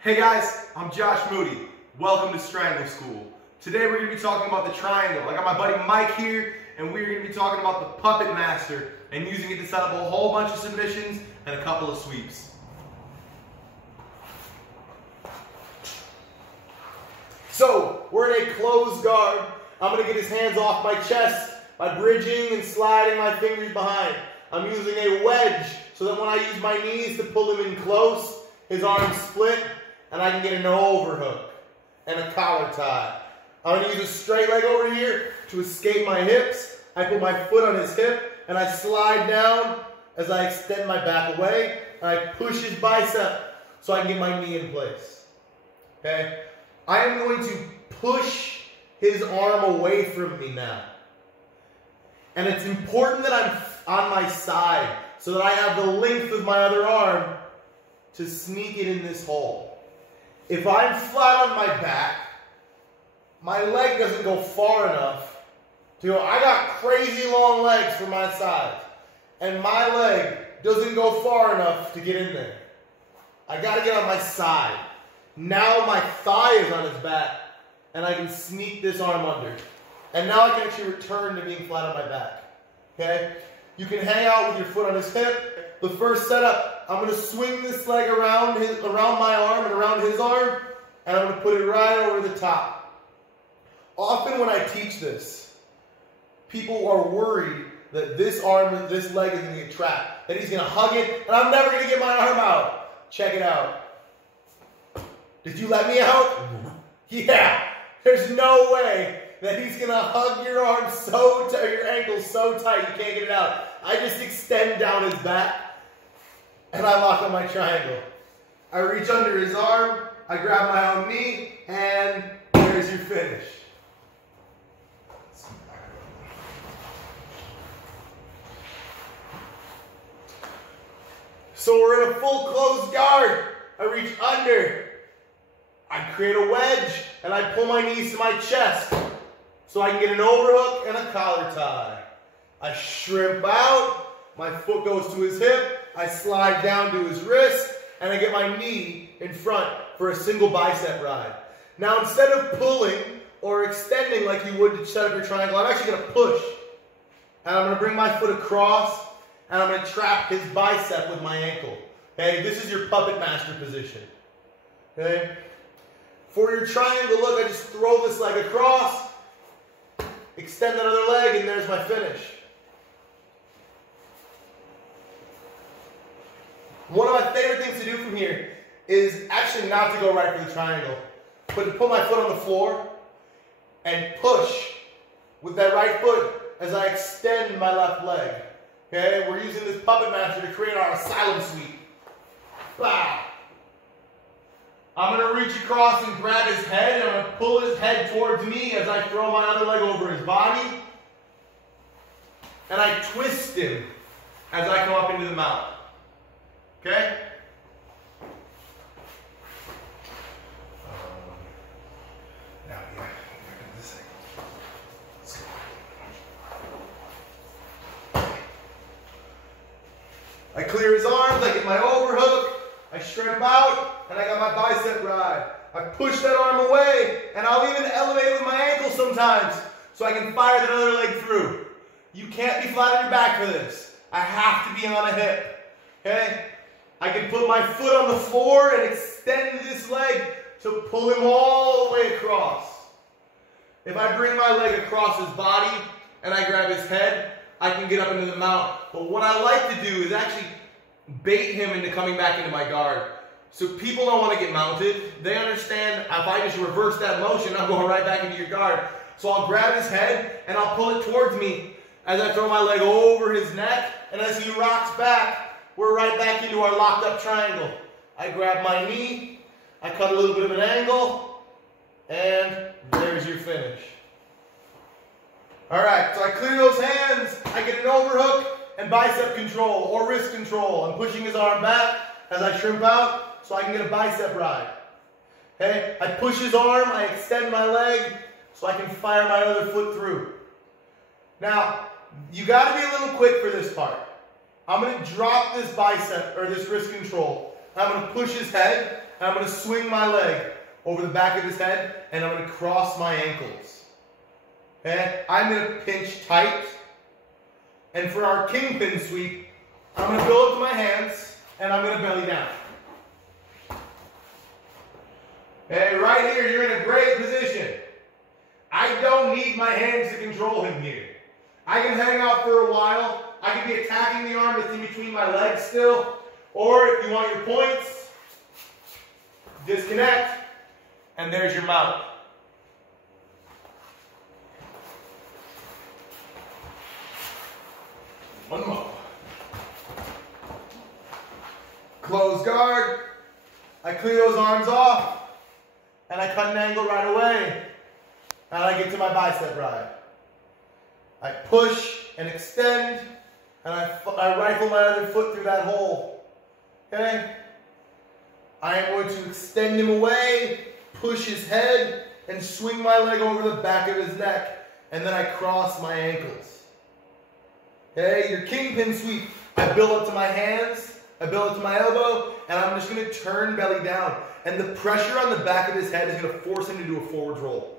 Hey guys, I'm Josh Moody. Welcome to Strangle School. Today we're going to be talking about the triangle. I got my buddy Mike here, and we're going to be talking about the puppet master and using it to set up a whole bunch of submissions and a couple of sweeps. So, we're in a closed guard. I'm going to get his hands off my chest by bridging and sliding my fingers behind. I'm using a wedge so that when I use my knees to pull him in close, his arms split, and I can get an overhook and a collar tie. I'm going to use a straight leg over here to escape my hips. I put my foot on his hip, and I slide down as I extend my back away, and I push his bicep so I can get my knee in place. Okay? I am going to push his arm away from me now. And it's important that I'm on my side so that I have the length of my other arm to sneak it in this hole. If I'm flat on my back, my leg doesn't go far enough to go. I got crazy long legs for my size, and my leg doesn't go far enough to get in there. I got to get on my side. Now my thigh is on his back, and I can sneak this arm under. And now I can actually return to being flat on my back. Okay? You can hang out with your foot on his hip. The first setup, I'm going to swing this leg around my arm and around his arm, and I'm going to put it right over the top. Often when I teach this, people are worried that this leg is going to get trapped, that he's going to hug it, and I'm never going to get my arm out. Check it out. Did you let me out? Yeah. There's no way that he's going to hug your arm so tight, your ankle so tight you can't get it out. I just extend down his back, and I lock on my triangle. I reach under his arm, I grab my own knee, and there's your finish. So we're in a full closed guard. I reach under. I create a wedge, and I pull my knees to my chest so I can get an overhook and a collar tie. I shrimp out, my foot goes to his hip, I slide down to his wrist, and I get my knee in front for a single bicep ride. Now instead of pulling or extending like you would to set up your triangle, I'm actually going to push. And I'm going to bring my foot across, and I'm going to trap his bicep with my ankle. Okay, this is your puppet master position. Okay? For your triangle look, I just throw this leg across, extend that other leg, and there's my finish. One of my favorite things to do from here is actually not to go right for the triangle, but to put my foot on the floor and push with that right foot as I extend my left leg. Okay, we're using this puppet master to create our asylum sweep. Bow. I'm going to reach across and grab his head, and I'm going to pull his head towards me as I throw my other leg over his body. And I twist him as I come up into the mount. Okay? Now, yeah, this thing. I clear his arms, I get my overhook, I shrimp out, and I got my bicep ride. I push that arm away, and I'll even elevate with my ankle sometimes so I can fire that other leg through. You can't be flat on your back for this. I have to be on a hip. Okay? I can put my foot on the floor and extend this leg to pull him all the way across. If I bring my leg across his body and I grab his head, I can get up into the mount. But what I like to do is actually bait him into coming back into my guard. So people don't want to get mounted. They understand if I just reverse that motion, I'm going right back into your guard. So I'll grab his head and I'll pull it towards me as I throw my leg over his neck. And as he rocks back, we're right back into our locked up triangle. I grab my knee, I cut a little bit of an angle, and there's your finish. All right, so I clear those hands, I get an overhook and bicep control or wrist control. I'm pushing his arm back as I shrimp out so I can get a bicep ride. Okay, I push his arm, I extend my leg so I can fire my other foot through. Now, you got to be a little quick for this part. I'm going to drop this bicep or this wrist control. I'm going to push his head and I'm going to swing my leg over the back of his head, and I'm going to cross my ankles. Okay? I'm going to pinch tight. And for our Kingpin sweep, I'm going to go up to my hands, and I'm going to belly down. Okay, right here, you're in a great position. I don't need my hands to control him here. I can hang out for a while. I can be attacking the arm that's in between my legs still. Or if you want your points, disconnect, and there's your mount. One more. Close guard. I clear those arms off, and I cut an angle right away. And I get to my bicep ride. I push and extend, and I rifle my other foot through that hole. Okay? I am going to extend him away, push his head, and swing my leg over the back of his neck. And then I cross my ankles. Okay? Your Kingpin sweep. I build up to my hands, I build up to my elbow, and I'm just going to turn belly down. And the pressure on the back of his head is going to force him to do a forward roll.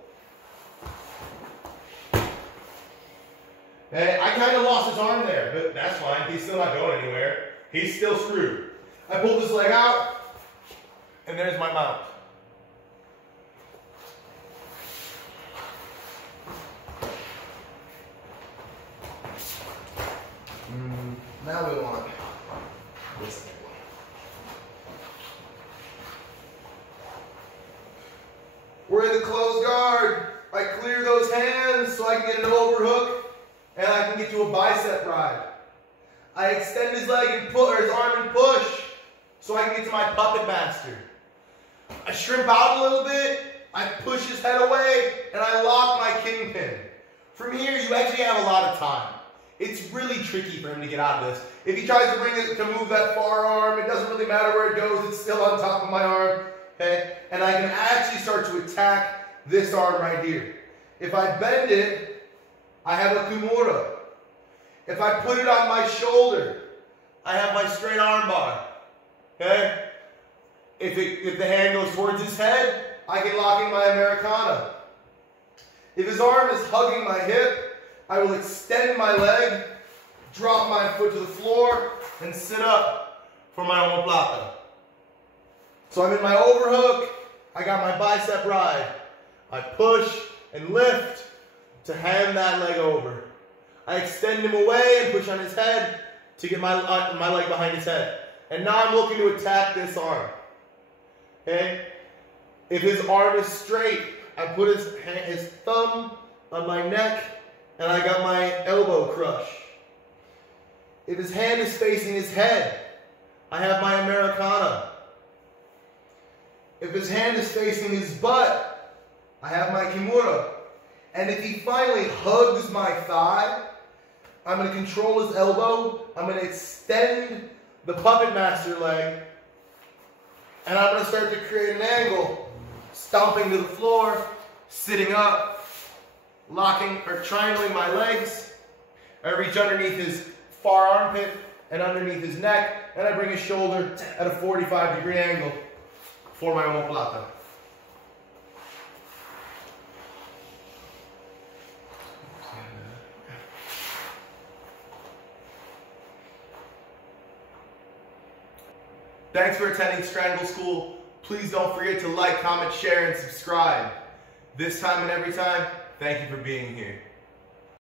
Okay? I kind of lost his arm there, but that's fine. He's still not going anywhere. He's still screwed. I pull this leg out, and there's my mount. Now we want this thing. We're in the closed guard. I clear those hands so I can get an overhook, and I can get to a bicep ride. I extend his leg and his arm and push so I can get to my puppet master. I shrimp out a little bit, I push his head away, and I lock my Kingpin. From here, you actually have a lot of time. It's really tricky for him to get out of this. If he tries to bring it to move that far arm, it doesn't really matter where it goes, it's still on top of my arm. Okay? And I can actually start to attack this arm right here. If I bend it, I have a Kimura. If I put it on my shoulder, I have my straight arm bar. Okay? If the hand goes towards his head, I can lock in my Americana. If his arm is hugging my hip, I will extend my leg, drop my foot to the floor, and sit up for my omoplata. So I'm in my overhook, I got my bicep ride. I push and lift to hand that leg over. I extend him away and push on his head to get my leg behind his head. And now I'm looking to attack this arm. Okay? If his arm is straight, I put his thumb on my neck and I got my elbow crush. If his hand is facing his head, I have my Americana. If his hand is facing his butt, I have my Kimura. And if he finally hugs my thigh, I'm going to control his elbow, I'm going to extend the puppet master leg, and I'm going to start to create an angle, stomping to the floor, sitting up, locking or triangling my legs. I reach underneath his far armpit and underneath his neck, and I bring his shoulder at a 45-degree angle for my omoplata. Thanks for attending Strangle School. Please don't forget to like, comment, share, and subscribe. This time and every time, thank you for being here.